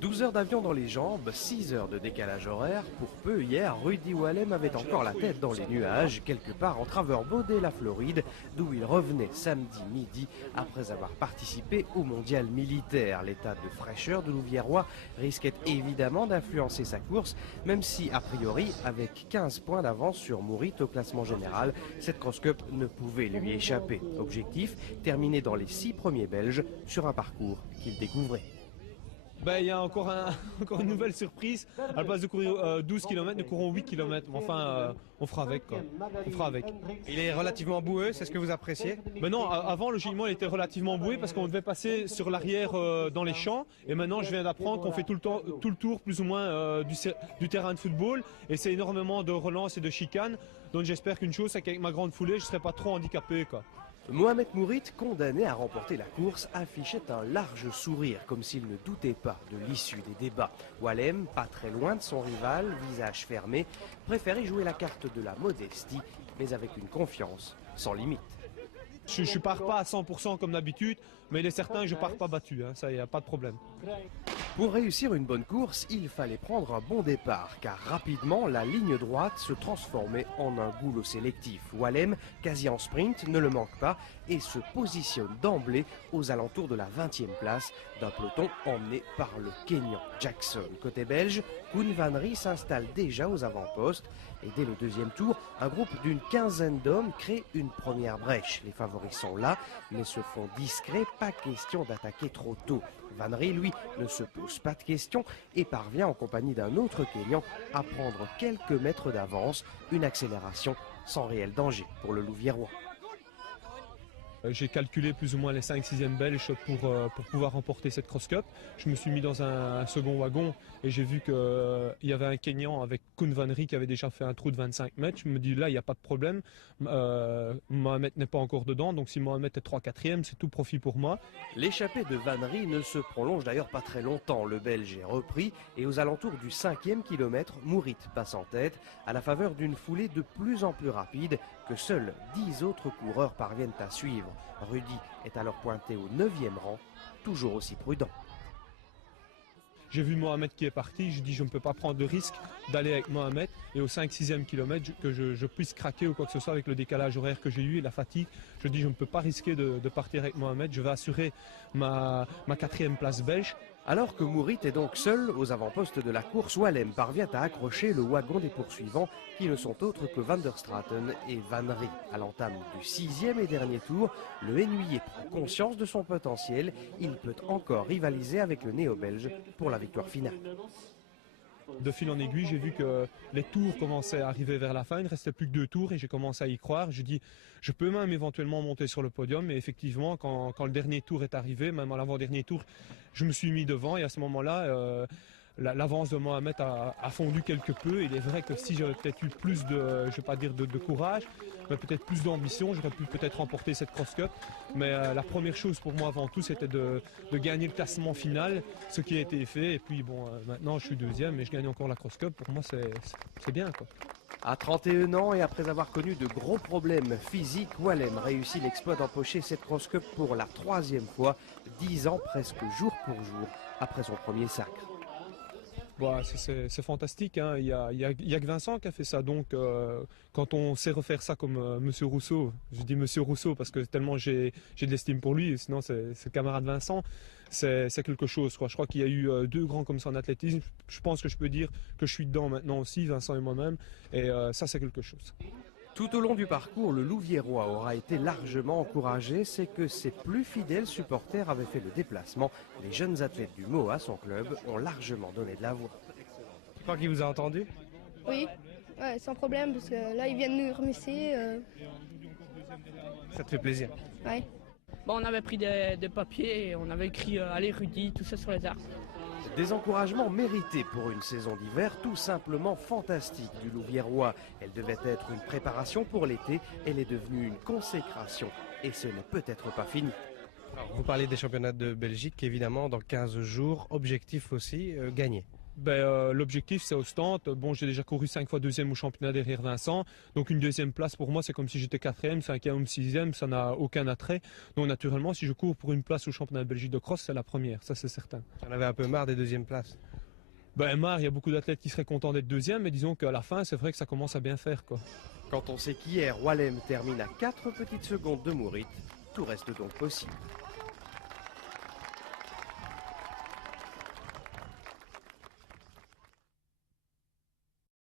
12 heures d'avion dans les jambes, 6 heures de décalage horaire. Pour peu, hier, Rudy Wallem avait encore la tête dans les nuages, quelque part entre Averbaud et la Floride, d'où il revenait samedi midi après avoir participé au mondial militaire. L'état de fraîcheur de Louviérois risquait évidemment d'influencer sa course, même si, a priori, avec 15 points d'avance sur Mourit au classement général, cette cross-cup ne pouvait lui échapper. Objectif, terminer dans les 6 premiers Belges sur un parcours qu'il découvrait. Il y a encore une nouvelle surprise. À la place de courir 12 km, nous courons 8 km. Mais enfin, on fera avec, quoi. On fera avec. Il est relativement boueux, c'est ce que vous appréciez? Mais non, avant, logiquement, il était relativement boueux parce qu'on devait passer sur l'arrière dans les champs. Et maintenant, je viens d'apprendre qu'on fait tout le tour, plus ou moins, du terrain de football. Et c'est énormément de relance et de chicanes. Donc j'espère qu'une chose, c'est qu'avec ma grande foulée, je ne serai pas trop handicapé, quoi. Mohamed Mourit, condamné à remporter la course, affichait un large sourire, comme s'il ne doutait pas de l'issue des débats. Wallem, pas très loin de son rival, visage fermé, préférait jouer la carte de la modestie, mais avec une confiance sans limite. Je ne pars pas à 100% comme d'habitude, mais il est certain que je ne pars pas battu, hein, ça, il n'y a pas de problème. Pour réussir une bonne course, il fallait prendre un bon départ, car rapidement, la ligne droite se transformait en un goulot sélectif. Wallem, quasi en sprint, ne le manque pas et se positionne d'emblée aux alentours de la 20e place d'un peloton emmené par le Kenyan Jackson. Côté belge, Koen Van Rie s'installe déjà aux avant-postes et dès le deuxième tour, un groupe d'une quinzaine d'hommes crée une première brèche. Les favoris sont là, mais se font discrets, pas question d'attaquer trop tôt. Van Rie, lui, ne se pose pas de questions et parvient en compagnie d'un autre Kenyan à prendre quelques mètres d'avance, une accélération sans réel danger pour le Louviérois. J'ai calculé plus ou moins les 5-6e belges pour pouvoir remporter cette cross cup. Je me suis mis dans un second wagon et j'ai vu qu'il y avait un Kenyan avec Koen Van Rie qui avait déjà fait un trou de 25 mètres. Je me dis là, il n'y a pas de problème. Mohamed n'est pas encore dedans, donc si Mohamed est 3-4e, c'est tout profit pour moi. L'échappée de Van Rie ne se prolonge d'ailleurs pas très longtemps. Le Belge est repris et aux alentours du 5e kilomètre, Mourit passe en tête à la faveur d'une foulée de plus en plus rapide que seuls 10 autres coureurs parviennent à suivre. Rudy est alors pointé au 9e rang, toujours aussi prudent. J'ai vu Mohamed qui est parti, je dis je ne peux pas prendre de risque d'aller avec Mohamed et au 5-6e kilomètre que je puisse craquer ou quoi que ce soit avec le décalage horaire que j'ai eu et la fatigue. Je dis je ne peux pas risquer de partir avec Mohamed, je vais assurer ma 4e place belge. Alors que Mourit est donc seul aux avant-postes de la course, Wallem parvient à accrocher le wagon des poursuivants qui ne sont autres que Van der Straten et Van Rie. À l'entame du 6e et dernier tour, le Hennuyer prend conscience de son potentiel. Il peut encore rivaliser avec le néo-belge pour la victoire finale. De fil en aiguille, j'ai vu que les tours commençaient à arriver vers la fin, il ne restait plus que 2 tours et j'ai commencé à y croire. Je dis, je peux même éventuellement monter sur le podium, mais effectivement, quand le dernier tour est arrivé, même à l'avant-dernier tour, je me suis mis devant et à ce moment-là, l'avance de Mohamed a fondu quelque peu. Il est vrai que si j'avais peut-être eu plus de, je vais pas dire de courage, mais peut-être plus d'ambition, j'aurais pu peut-être remporter cette cross cup. Mais la première chose pour moi avant tout, c'était de gagner le classement final, ce qui a été fait. Et puis bon, maintenant je suis 2e, mais je gagne encore la cross cup. Pour moi, c'est bien, quoi. À 31 ans et après avoir connu de gros problèmes physiques, Wallem réussit l'exploit d'empocher cette cross cup pour la 3e fois, 10 ans presque jour pour jour après son premier sacre. Bon, c'est fantastique, hein. Il y a que Vincent qui a fait ça, donc quand on sait refaire ça comme Monsieur Rousseau, je dis Monsieur Rousseau parce que tellement j'ai de l'estime pour lui, sinon c'est le camarade Vincent, c'est quelque chose, quoi. Je crois qu'il y a eu 2 grands comme ça en athlétisme, je pense que je peux dire que je suis dedans maintenant aussi, Vincent et moi-même, et ça c'est quelque chose. Tout au long du parcours, le Louviérois aura été largement encouragé. C'est que ses plus fidèles supporters avaient fait le déplacement. Les jeunes athlètes du MOA, son club, ont largement donné de la voix. Tu crois qu'il vous a entendu? Oui, ouais, sans problème, parce que là, ils viennent nous remercier. Ça te fait plaisir? Ouais. Bon, on avait pris des papiers et on avait écrit Allez Rudy, tout ça sur les arbres. Des encouragements mérités pour une saison d'hiver tout simplement fantastique du Louviérois. Elle devait être une préparation pour l'été, elle est devenue une consécration et ce n'est peut-être pas fini. Alors, vous parlez des championnats de Belgique, évidemment, dans 15 jours. Objectif aussi, gagner. L'objectif c'est au stand. Bon, j'ai déjà couru 5 fois deuxième au championnat derrière Vincent, donc une deuxième place pour moi c'est comme si j'étais quatrième, cinquième ou sixième, ça n'a aucun attrait. Donc naturellement si je cours pour une place au championnat de Belgique de cross, c'est la première, ça c'est certain. J'en avais un peu marre des deuxièmes places. Marre, il y a beaucoup d'athlètes qui seraient contents d'être deuxième, mais disons qu'à la fin c'est vrai que ça commence à bien faire quoi. Quand on sait qu'hier Wallem termine à 4 petites secondes de Mourit, tout reste donc possible.